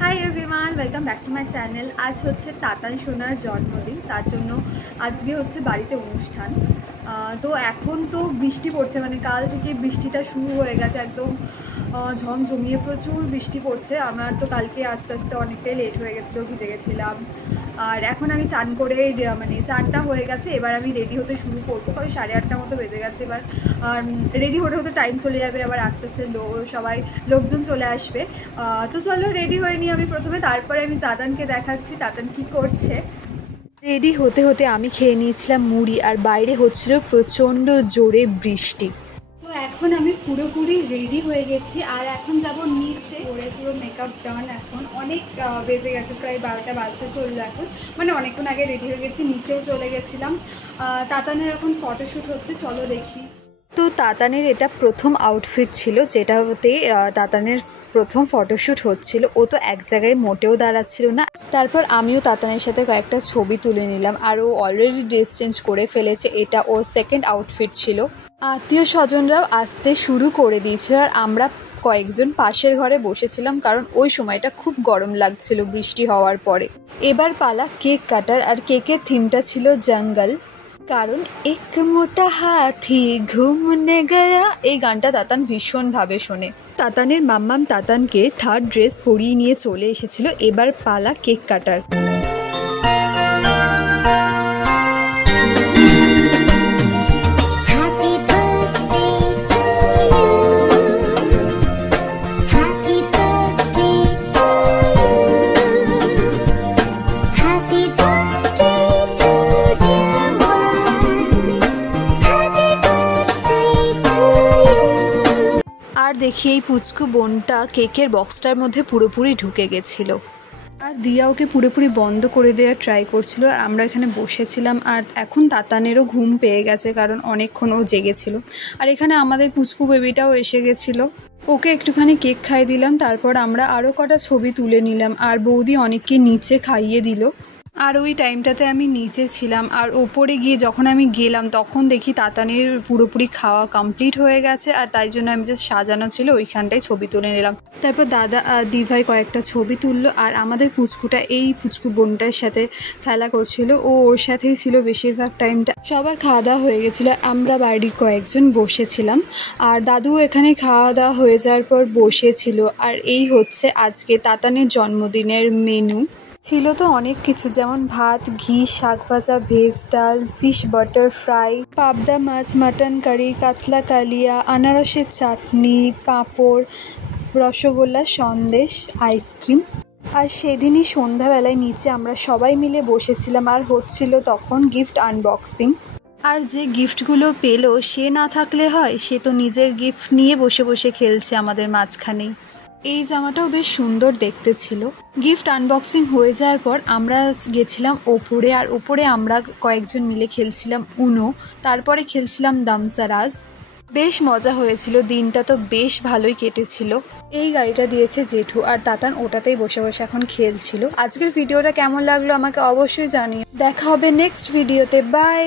Hi everyone, welcome back to my channel. আজ হচ্ছে তাতান সোনার জন্মদিন, তার জন্য আজকে হচ্ছে বাড়িতে অনুষ্ঠান। তো এখন তো বৃষ্টি পড়ছে, মানে কাল থেকে বৃষ্টিটা শুরু হয়ে গেছে, একদম ঝমঝমিয়ে প্রচুর বৃষ্টি পড়ছে। আমার তো কালকে আস্তে আস্তে অনেকটাই লেট হয়ে গেছিলো, ভিজে গেছিলাম। আর এখন আমি চান করে মানে চানটা হয়ে গেছে, এবার আমি রেডি হতে শুরু করবো, কারণ 8:30 মতো বেজে গেছে। এবার রেডি হতে হতে টাইম চলে যাবে, আবার আস্তে আস্তে সবাই লোকজন চলে আসবে। তো চলো রেডি হয়ে নিই আমি প্রথমে, তারপরে আমি তাতানকে দেখাচ্ছি তাতান কি করছে। রেডি হতে হতে আমি খেয়ে নিয়েছিলাম মুড়ি, আর বাইরে হচ্ছিল প্রচণ্ড জোরে বৃষ্টি। তো এখন আমি পুরোপুরি রেডি হয়ে গেছি, আর এখন যাব নিচে। ওরে পুরো মেকআপ ডান, এখন অনেক বেজে গেছে, প্রায় 12টা বাজতে চললো এখন, মানে অনেকক্ষণ আগে রেডি হয়ে গেছি। নিচেও চলে গেছিলাম, তাতানের এখন ফটোশ্যুট হচ্ছে, চলো দেখি। তো তাতানের এটা প্রথম আউটফিট ছিল, যেটাতে তাতানের প্রথম ফটোশ্যুট হচ্ছিল। ও তো এক জায়গায় মোটেও দাঁড়াচ্ছিল না। তারপর আমিও তাতানের সাথে কয়েকটা ছবি তুলে নিলাম, আর ও অলরেডি ড্রেস চেঞ্জ করে ফেলেছে। এটা ওর সেকেন্ড আউটফিট ছিল। আত্মীয় স্বজনরাও আসতে শুরু করে দিয়েছিল, আর আমরা কয়েকজন পাশের ঘরে বসেছিলাম, কারণ ওই সময়টা খুব গরম লাগছিল বৃষ্টি হওয়ার পরে। এবার পালা কেক কাটার, আর কেকের থিমটা ছিল জঙ্গল, কারণ এক মোটা হাতি ঘুমনে গয়া। এই গানটা তাতান ভীষণভাবে শোনে। তাতানের মাম্মাম তাতানকে থার্ড ড্রেস পরিয়ে নিয়ে চলে এসেছিল। এবার পালা কেক কাটার। আর দেখি এই পুচকু বোনটা কেকের বক্সটার মধ্যে পুরোপুরি ঢুকে গেছিল, আর দিয়া ওকে পুরোপুরি বন্ধ করে দেওয়ার ট্রাই করছিল। আর আমরা এখানে বসেছিলাম, আর এখন তাতানেরও ঘুম পেয়ে গেছে, কারণ অনেকক্ষণ ও জেগেছিল। আর এখানে আমাদের পুচকু বেবিটাও এসে গেছিলো, ওকে একটুখানি কেক খাইয়ে দিলাম। তারপর আমরা আরও কটা ছবি তুলে নিলাম, আর বৌদি অনেককে নিচে খাইয়ে দিল। আর ওই টাইমটাতে আমি নিচে ছিলাম, আর ওপরে গিয়ে যখন আমি গেলাম তখন দেখি তাতানের পুরোপুরি খাওয়া কমপ্লিট হয়ে গেছে, আর তাই জন্য আমি যে সাজানো ছিল ওইখানটায় ছবি তুলে নিলাম। তারপর দাদা আর দিভাই কয়েকটা ছবি তুললো, আর আমাদের পুচকুটা এই পুচকু বোনটার সাথে খেলা করছিল, ও ওর সাথেই ছিল বেশিরভাগ টাইমটা। সবার খাওয়া দাওয়া হয়ে গেছিলো, আমরা বাড়ির কয়েকজন বসেছিলাম, আর দাদু এখানে খাওয়া দাওয়া হয়ে যাওয়ার পর বসেছিল। আর এই হচ্ছে আজকে তাতানের জন্মদিনের মেনু। ছিল তো অনেক কিছু, যেমন ভাত, ঘি, শাক ভাজা, ভেজ ডাল, ফিশ বাটার ফ্রাই, পাবদা মাছ, মাটন কারি, কাতলা কালিয়া, আনারসের চাটনি, পাঁপড়, রসগোল্লা, সন্দেশ, আইসক্রিম। আর সেদিনই সন্ধ্যাবেলায় নিচে আমরা সবাই মিলে বসেছিলাম, আর হচ্ছিল তখন গিফট আনবক্সিং। আর যে গিফটগুলো পেলো সে না থাকলে হয়, সে তো নিজের গিফট নিয়ে বসে বসে খেলছে আমাদের মাঝখানেই। এই জামাটাও বেশ সুন্দর দেখতে ছিল। গিফট আনবক্সিং হয়ে যাওয়ার পর আমরা গেছিলাম ওপরে, আর ওপরে আমরা কয়েকজন মিলে খেলছিলাম উনো, তারপরে খেলছিলাম দামসারাজ। বেশ মজা হয়েছিল, দিনটা তো বেশ ভালোই কেটেছিল। এই গাড়িটা দিয়েছে জেঠু, আর তাতান ওটাতেই বসে বসে এখন খেলছিল। আজকের ভিডিওটা কেমন লাগলো আমাকে অবশ্যই জানিও। দেখা হবে নেক্সট ভিডিওতে, বাই।